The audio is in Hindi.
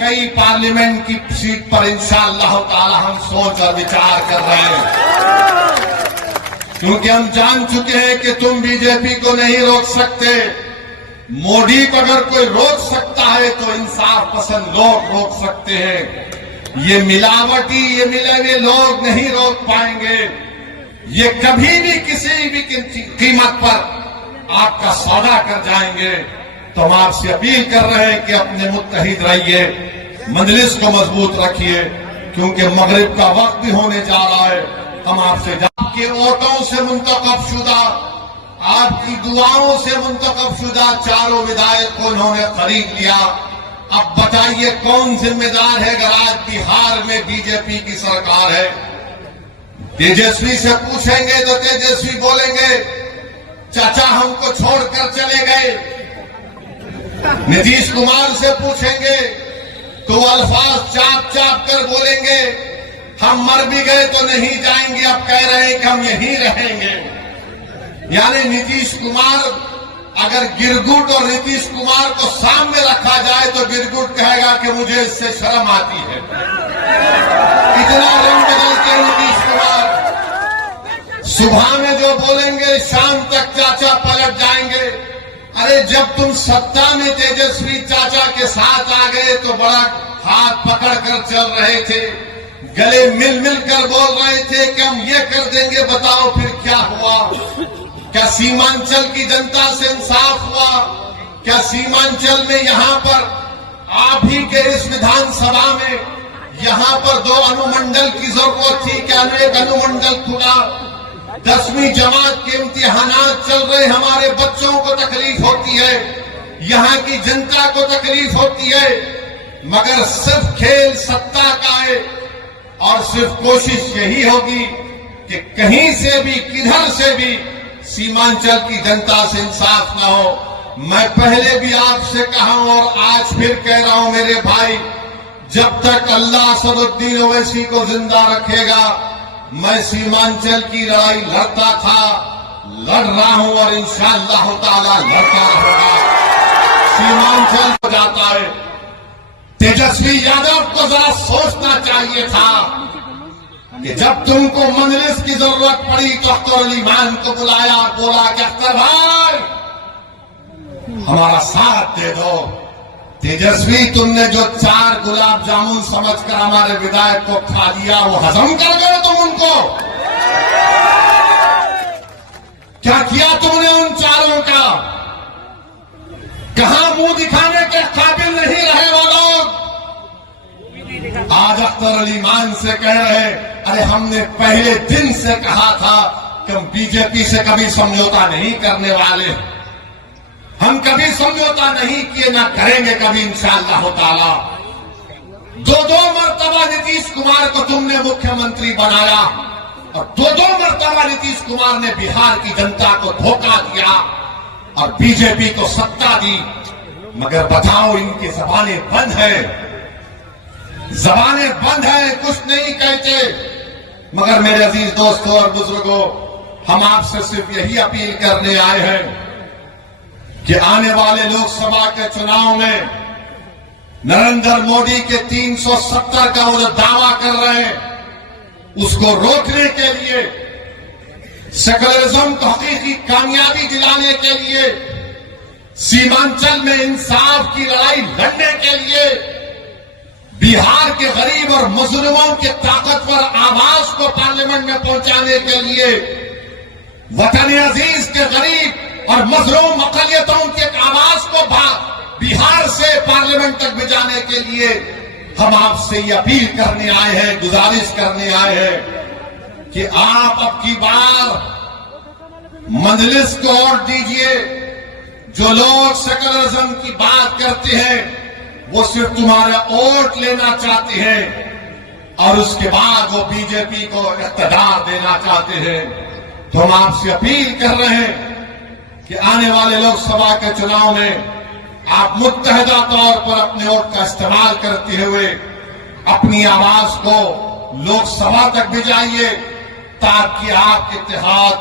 कई पार्लियामेंट की सीट पर इंशाअल्लाह ताला हम सोच और विचार कर रहे हैं, क्योंकि हम जान चुके हैं कि तुम बीजेपी को नहीं रोक सकते। मोदी को अगर कोई रोक सकता है तो इंसाफ पसंद लोग रोक सकते हैं। ये मिलावटी, ये मिले हुए लोग नहीं रोक पाएंगे। ये कभी भी किसी भी कीमत पर आपका सौदा कर जाएंगे। तो हम आपसे अपील कर रहे हैं कि अपने मुत्तहिद रहिए, मजलिस को मजबूत रखिए, क्योंकि मगरिब का वक्त भी होने जा रहा है। हम आपसे आपके वोटों से मुंतखब शुदा, आपकी दुआओं से मुंतखब शुदा चारों विधायक को उन्होंने खरीद लिया। अब बताइए कौन जिम्मेदार है अगर आज बिहार में बीजेपी की सरकार है? तेजस्वी से पूछेंगे तो तेजस्वी बोलेंगे चाचा हमको छोड़कर चले गए। नीतीश कुमार से पूछेंगे तो अल्फाज चाप चाप कर बोलेंगे हम मर भी गए तो नहीं जाएंगे, अब कह रहे हैं कि हम यहीं रहेंगे। यानी नीतीश कुमार, अगर गिरगुट और नीतीश कुमार को सामने रखा जाए तो गिरगुट कहेगा कि मुझे इससे शर्म आती है। इतना रंग बदलते हैं नीतीश कुमार, सुबह में जो बोलेंगे शाम तक चाचा पलट जाएंगे। अरे जब तुम सत्ता में तेजस्वी चाचा के साथ आ गए तो बड़ा हाथ पकड़कर चल रहे थे, गले मिल मिल कर बोल रहे थे कि हम ये कर देंगे, बताओ फिर क्या हुआ? क्या सीमांचल की जनता से इंसाफ हुआ? क्या सीमांचल में यहां पर आप ही के इस विधानसभा में यहां पर 2 अनुमंडल की जरूरत थी, क्या एक अनुमंडल खुला? 10वीं जमात के इम्तिहानात चल रहे, हमारे बच्चों को तकलीफ होती है, यहां की जनता को तकलीफ होती है, मगर सिर्फ खेल सत्ता का है और सिर्फ कोशिश यही होगी कि कहीं से भी किधर से भी सीमांचल की जनता से इंसाफ न हो। मैं पहले भी आपसे कहा हूं और आज फिर कह रहा हूं मेरे भाई, जब तक अल्लाह असदुद्दीन ओवैसी को जिंदा रखेगा मैं सीमांचल की लड़ाई लड़ता था, लड़ रहा हूं और इंशाअल्लाह ताला लड़ता रहूंगा। सीमांचल हो जाता है। तेजस्वी यादव को जरा सोचना चाहिए था कि जब तुमको मजलिस की जरूरत पड़ी तो अख्तर अली मान को बुलाया और बोला कि अख्तर भाई हमारा साथ दे दो। तेजस्वी तुमने जो 4 गुलाब जामुन समझकर हमारे विधायक को खा लिया, वो हजम कर गए तुम उनको? क्या किया तुमने उन 4 का? कहां मुंह दिखाने के काबिल नहीं रहे वो लोग? आज अख्तर अली मान से कह रहे अरे हमने पहले दिन से कहा था कि हम बीजेपी से कभी समझौता नहीं करने वाले, हम कभी समझौता नहीं किए, ना करेंगे कभी इंशाअल्लाह ताला। 2 मरतबा नीतीश कुमार को तुमने मुख्यमंत्री बनाया और 2 मरतबा नीतीश कुमार ने बिहार की जनता को धोखा दिया और बीजेपी को सत्ता दी। मगर बताओ इनकी जबानें बंद है, जबानें बंद है, कुछ नहीं कहते। मगर मेरे अजीज दोस्तों और बुजुर्गों, हम आपसे सिर्फ यही अपील करने आए हैं कि आने वाले लोकसभा के चुनाव में नरेंद्र मोदी के 370 का वो जो दावा कर रहे हैं उसको रोकने के लिए, सेकुलरिज्म को हकीकी कामयाबी दिलाने के लिए, सीमांचल में इंसाफ की लड़ाई लड़ने के लिए, बिहार के गरीब और मजलूमों के ताकतवर आवाज को पार्लियामेंट में पहुंचाने के लिए, वतन अजीज के गरीब और मजलूम अकलियतों के आवाज को बिहार से पार्लियामेंट तक भिजाने के लिए हम आपसे ये अपील करने आए हैं, गुजारिश करने आए हैं कि आप अब की बार मजलिस को और दीजिए। जो लोग सेकुलरिज्म की बात करते हैं वो सिर्फ तुम्हारा वोट लेना चाहते हैं और उसके बाद वो बीजेपी को इक़्तिदार देना चाहते हैं। तो हम आपसे अपील कर रहे हैं कि आने वाले लोकसभा के चुनाव में आप मुत्तहिदा तौर पर अपने वोट का इस्तेमाल करते हुए अपनी आवाज को लोकसभा तक भिजाइए ताकि आपके इत्तेहाद